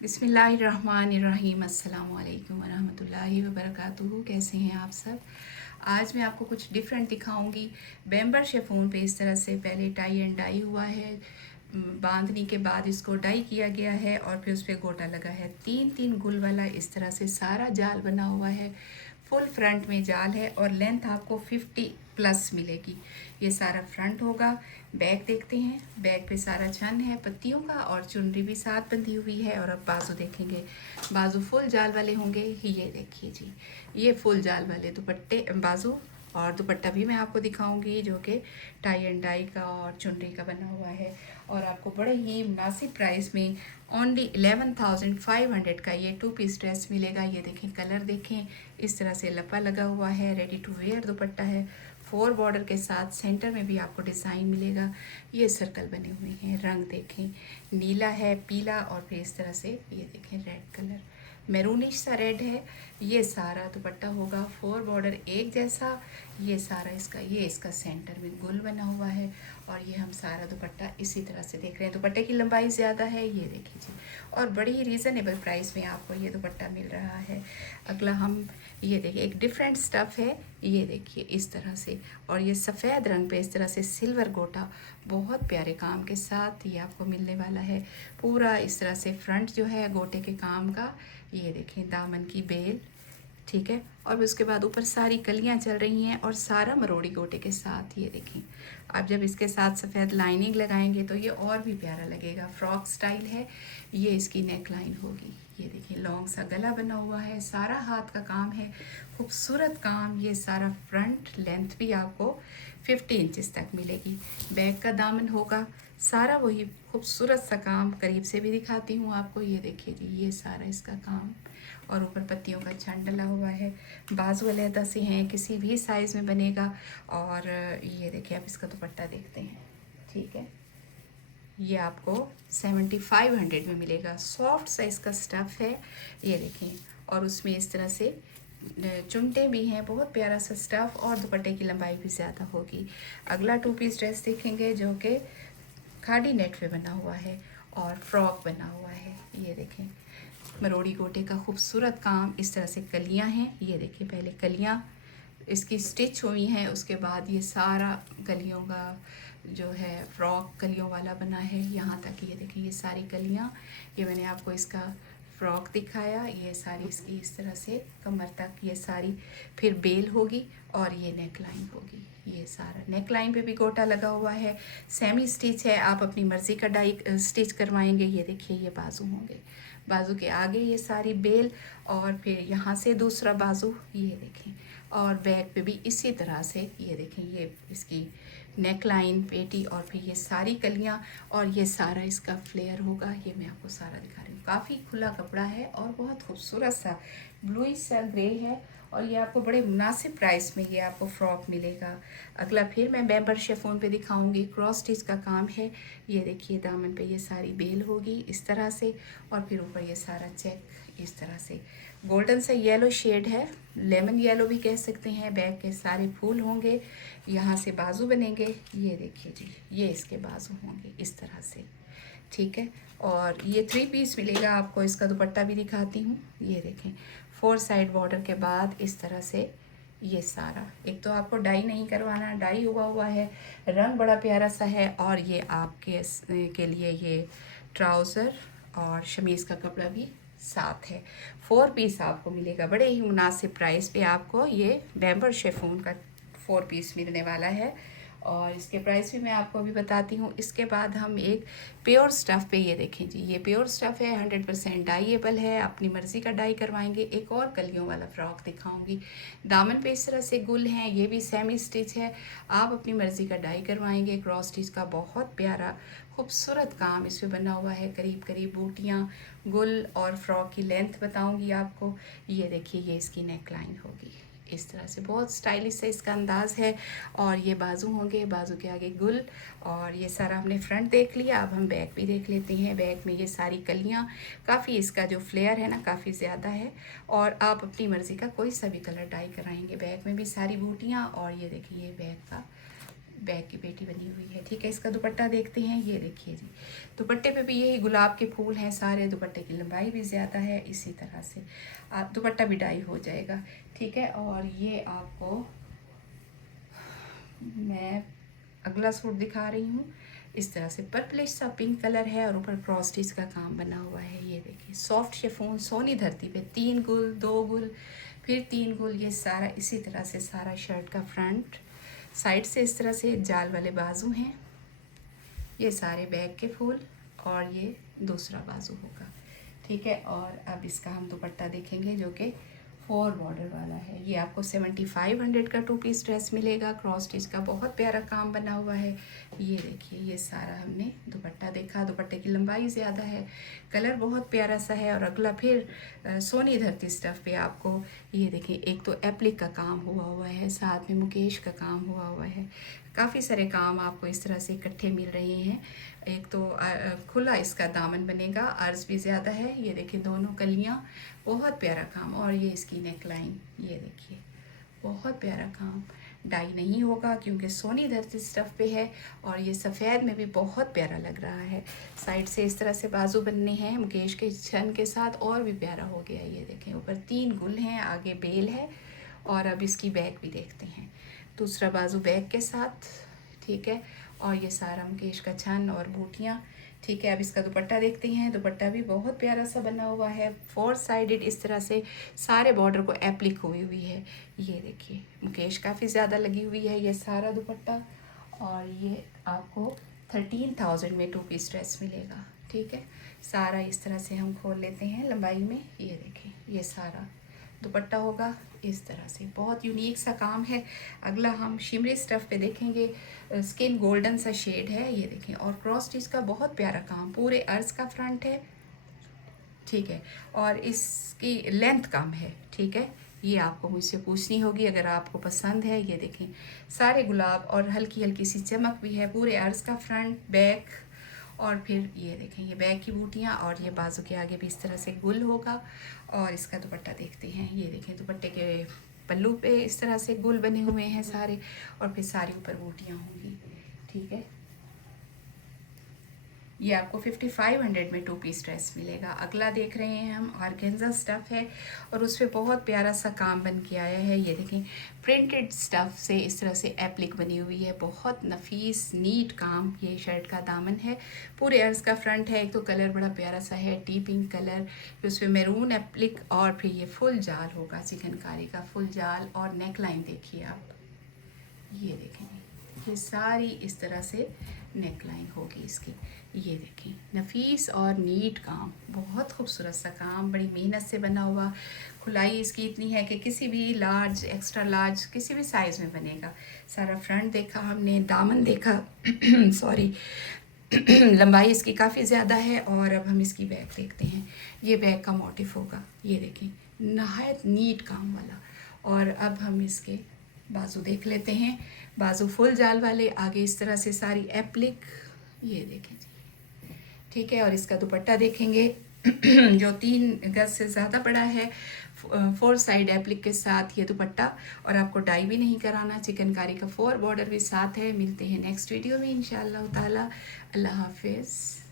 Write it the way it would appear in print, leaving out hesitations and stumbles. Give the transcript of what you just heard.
बिस्मिल्लाहिर्रहमानिर्रहीम। अस्सलाम वालेकुम वरहमतुल्लाहि वबरकातुहू। कैसे हैं आप सब? आज मैं आपको कुछ डिफरेंट दिखाऊंगी। बेम्बर शेफून पे इस तरह से पहले टाई एंड डाई हुआ है, बांधने के बाद इसको डाई किया गया है और फिर उस पर गोटा लगा है। तीन तीन गुल वाला इस तरह से सारा जाल बना हुआ है। फुल फ्रंट में जाल है और लेंथ आपको 50 प्लस मिलेगी। ये सारा फ्रंट होगा। बैक देखते हैं। बैक पे सारा छन है पत्तियों का और चुनरी भी साथ बंधी हुई है। और अब बाजू देखेंगे। बाजू फुल जाल वाले होंगे। ये देखिए जी, ये फुल जाल वाले दुपट्टे बाजू और दुपट्टा भी मैं आपको दिखाऊंगी जो कि टाई एंड डाई का और चुनरी का बना हुआ है। और आपको बड़े ही मुनासिब प्राइस में ओनली 11,500 का ये 2 पीस ड्रेस मिलेगा। ये देखें, कलर देखें, इस तरह से लपा लगा हुआ है। रेडी टू वेयर दुपट्टा है, 4 बॉर्डर के साथ। सेंटर में भी आपको डिज़ाइन मिलेगा। ये सर्कल बने हुए हैं। रंग देखें, नीला है, पीला और फिर इस तरह से ये देखें रेड कलर, मैरूनिश सा रेड है। ये सारा दुपट्टा होगा 4 बॉर्डर एक जैसा। ये सारा इसका सेंटर में गुल बना हुआ है और ये हम सारा दुपट्टा इसी तरह से देख रहे हैं। दुपट्टे की लंबाई ज़्यादा है, ये देखिए जी, और बड़ी ही रीज़नेबल प्राइस में आपको ये दुपट्टा मिल रहा है। अगला हम ये देखिए, एक डिफरेंट स्टफ़ है। ये देखिए इस तरह से, और ये सफ़ेद रंग पे इस तरह से सिल्वर गोटा बहुत प्यारे काम के साथ ये आपको मिलने वाला है। पूरा इस तरह से फ्रंट जो है गोटे के काम का। ये देखें, दामन की बेल, ठीक है, और उसके बाद ऊपर सारी कलियां चल रही हैं और सारा मरोड़ी गोटे के साथ। ये देखें, आप जब इसके साथ सफ़ेद लाइनिंग लगाएंगे तो ये और भी प्यारा लगेगा। फ्रॉक स्टाइल है। ये इसकी नेक लाइन होगी। ये देखिए, लॉन्ग सा गला बना हुआ है, सारा हाथ का काम है, खूबसूरत काम। ये सारा फ्रंट लेंथ भी आपको 50 इंचज़ तक मिलेगी। बैक का दामन होगा सारा वही खूबसूरत सा काम। करीब से भी दिखाती हूँ आपको। ये देखिए जी, ये सारा इसका काम और ऊपर पत्तियों का छंद डला हुआ है। बाजू अलहदा से हैं, किसी भी साइज़ में बनेगा। और ये देखिए, अब इसका दुपट्टा देखते हैं, ठीक है। ये आपको 7500 में मिलेगा। सॉफ्ट साइज़ का स्टफ़ है, ये देखें, और उसमें इस तरह से चुमटे भी हैं। बहुत प्यारा सा स्टफ़ और दुपट्टे की लंबाई भी ज़्यादा होगी। अगला 2 पीस ड्रेस देखेंगे जो कि खादी नेट पे बना हुआ है और फ्रॉक बना हुआ है। ये देखें, मरोड़ी गोटे का खूबसूरत काम। इस तरह से कलियां हैं। ये देखिए, पहले कलियां इसकी स्टिच हुई हैं, उसके बाद ये सारा कलियों का जो है फ्रॉक कलियों वाला बना है यहाँ तक। ये देखिए, ये सारी कलियां, ये मैंने आपको इसका फ्रॉक दिखाया। ये सारी इसकी इस तरह से कमर तक ये सारी फिर बेल होगी और ये नेक लाइन होगी। ये सारा नेक लाइन पे भी गोटा लगा हुआ है। सेमी स्टिच है, आप अपनी मर्ज़ी का डाई स्टिच करवाएंगे। ये देखिए, ये बाजू होंगे, बाजू के आगे ये सारी बेल और फिर यहाँ से दूसरा बाजू। ये देखें, और बैक पे भी इसी तरह से। ये देखें, ये इसकी नेक लाइन, पेटी और फिर ये सारी कलियाँ और ये सारा इसका फ्लेयर होगा। ये मैं आपको सारा दिखा रही हूँ। काफ़ी खुला कपड़ा है और बहुत खूबसूरत सा ब्लूइश सा ग्रे है और ये आपको बड़े मुनासिब प्राइस में ये आपको फ्रॉक मिलेगा। अगला फिर मैं बेम्बर शेफोन पे दिखाऊंगी। क्रॉस स्टिच का काम है। ये देखिए, दामन पे ये सारी बेल होगी इस तरह से और फिर ऊपर ये सारा चेक इस तरह से। गोल्डन सा येलो शेड है, लेमन येलो भी कह सकते हैं। बैक के सारे फूल होंगे, यहाँ से बाजू बनेंगे। ये देखिए जी, ये इसके बाजू होंगे इस तरह से, ठीक है। और ये 3 पीस मिलेगा आपको। इसका दुपट्टा भी दिखाती हूँ। ये देखें, 4 साइड बॉर्डर के बाद इस तरह से ये सारा। एक तो आपको डाई नहीं करवाना, डाई हुआ हुआ है, रंग बड़ा प्यारा सा है। और ये आपके के लिए ये ट्राउज़र और शमीज़ का कपड़ा भी साथ है। 4 पीस आपको मिलेगा बड़े ही मुनासिब प्राइस पे। आपको ये बेम्बर शेफून का 4 पीस मिलने वाला है और इसके प्राइस भी मैं आपको अभी बताती हूँ। इसके बाद हम एक प्योर स्टफ़ पे, ये देखें जी, ये प्योर स्टफ़ है, 100% डाईएबल है। अपनी मर्ज़ी का डाई करवाएंगे। एक और कलियों वाला फ्रॉक दिखाऊंगी। दामन पे इस तरह से गुल हैं, ये भी सेमी स्टिच है। आप अपनी मर्ज़ी का डाई करवाएंगे। क्रॉस स्टिच का बहुत प्यारा खूबसूरत काम इस पर बना हुआ है। करीब करीब बूटियाँ, गुल और फ्रॉक की लेंथ बताऊंगी आपको। ये देखिए, ये इसकी नेक लाइन होगी इस तरह से। बहुत स्टाइलिश से इसका अंदाज़ है। और ये बाजू होंगे, बाजू के आगे गुल। और ये सारा हमने फ्रंट देख लिया, अब हम बैक भी देख लेते हैं। बैक में ये सारी कलियाँ, काफ़ी इसका जो फ्लेयर है ना काफ़ी ज़्यादा है और आप अपनी मर्ज़ी का कोई सा भी कलर डाई कराएंगे। बैक में भी सारी बूटियाँ और ये देखिए, ये बैक का बैक की पेटी बनी हुई है। ठीक है, इसका दुपट्टा देखते हैं। ये देखिए जी, दुपट्टे पे भी यही गुलाब के फूल हैं सारे। दुपट्टे की लंबाई भी ज़्यादा है, इसी तरह से आप दुपट्टा भी डाई हो जाएगा। ठीक है, और ये आपको मैं अगला सूट दिखा रही हूँ। इस तरह से पर्पलिश सा पिंक कलर है और ऊपर क्रॉस स्टिच का काम बना हुआ है। ये देखिए, सॉफ्ट शिफॉन सोनी धरती पे 3 गुल, 2 गुल, फिर 3 गुल, ये सारा इसी तरह से सारा शर्ट का फ्रंट साइड से इस तरह से जाल वाले बाजू हैं। ये सारे बैक के फूल और ये दूसरा बाजू होगा। ठीक है, और अब इसका हम दुपट्टा देखेंगे जो कि 4 बॉर्डर वाला है। ये आपको 7500 का 2 पीस ड्रेस मिलेगा। क्रॉस स्टिच का बहुत प्यारा काम बना हुआ है। ये देखिए, ये सारा हमने दुपट्टा देखा। दुपट्टे की लंबाई ज़्यादा है, कलर बहुत प्यारा सा है। और अगला फिर सोनी धरती स्टफ़ पे आपको ये देखिए, एक तो एप्लिक का काम हुआ है, साथ में मुकेश का काम हुआ है। काफ़ी सारे काम आपको इस तरह से इकट्ठे मिल रहे हैं। एक तो खुला इसका दामन बनेगा, अर्ज भी ज़्यादा है। ये देखिए, दोनों कलियाँ, बहुत प्यारा काम। और ये इसकी नेक लाइन, ये देखिए, बहुत प्यारा काम। डाई नहीं होगा क्योंकि सोनी धरती स्टफ़ पे है। और ये सफ़ेद में भी बहुत प्यारा लग रहा है। साइड से इस तरह से बाजू बनने हैं मुकेश के छन के साथ, और भी प्यारा हो गया। ये देखें, ऊपर 3 गुल हैं, आगे बेल है। और अब इसकी बैक भी देखते हैं। दूसरा बाजू बैक के साथ। ठीक है, और ये सारा मुकेश का छन और बूटियाँ। ठीक है, अब इसका दुपट्टा देखते हैं। दुपट्टा भी बहुत प्यारा सा बना हुआ है, 4 साइडेड इस तरह से सारे बॉर्डर को एप्लिक हुई है। ये देखिए, मुकेश काफ़ी ज़्यादा लगी हुई है ये सारा दुपट्टा। और ये आपको 13,000 में 2 पीस ड्रेस मिलेगा। ठीक है, सारा इस तरह से हम खोल लेते हैं लंबाई में। ये देखें, ये सारा दुपट्टा होगा इस तरह से, बहुत यूनिक सा काम है। अगला हम शिमरी स्टफ़ पे देखेंगे। स्किन गोल्डन सा शेड है, ये देखें। और क्रॉस स्टिच का बहुत प्यारा काम, पूरे अर्ज का फ्रंट है। ठीक है, और इसकी लेंथ कम है। ठीक है, ये आपको मुझसे पूछनी होगी अगर आपको पसंद है। ये देखें, सारे गुलाब और हल्की हल्की सी चमक भी है, पूरे अर्ज का फ्रंट बैक। और फिर ये देखें, ये बैक की बूटियाँ, और ये बाजू के आगे भी इस तरह से गुल होगा। और इसका दुपट्टा देखते हैं। ये देखें, दुपट्टे के पल्लू पे इस तरह से गुल बने हुए हैं सारे, और फिर सारी ऊपर बूटियाँ होंगी। ठीक है, ये आपको 5500 में 2 पीस ड्रेस मिलेगा। अगला देख रहे हैं हम, ऑर्गेन्जा स्टफ़ है और उस पर बहुत प्यारा सा काम बन के आया है। ये देखें, प्रिंटेड स्टफ़ से इस तरह से एप्लिक बनी हुई है, बहुत नफीस नीट काम। ये शर्ट का दामन है, पूरे अर्ज का फ्रंट है। एक तो कलर बड़ा प्यारा सा है, टी पिंक कलर, फिर उस पर मैरून एप्लिक, और फिर ये फुल जाल होगा, चिकनकारी का फुल जाल। और नेक लाइन देखिए आप, ये देखें, ये सारी इस तरह से नेक लाइन होगी इसकी। ये देखें, नफीस और नीट काम, बहुत खूबसूरत सा काम, बड़ी मेहनत से बना हुआ। खुलाई इसकी इतनी है कि किसी भी लार्ज, एक्स्ट्रा लार्ज, किसी भी साइज़ में बनेगा। सारा फ्रंट देखा हमने, दामन देखा सॉरी लंबाई इसकी काफ़ी ज़्यादा है। और अब हम इसकी बैक देखते हैं। ये बैक का मोटिफ होगा, ये देखें, नहायत नीट काम वाला। और अब हम इसके बाजू देख लेते हैं। बाजू फुल जाल वाले, आगे इस तरह से सारी एप्लिक, ये देखें जी। ठीक है, और इसका दुपट्टा देखेंगे जो 3 गज से ज़्यादा बड़ा है, 4 साइड एप्लिक के साथ ये दुपट्टा। और आपको डाई भी नहीं कराना, चिकनकारी का 4 बॉर्डर भी साथ है। मिलते हैं नेक्स्ट वीडियो में इंशाअल्लाह ताला। अल्लाह हाफिज़।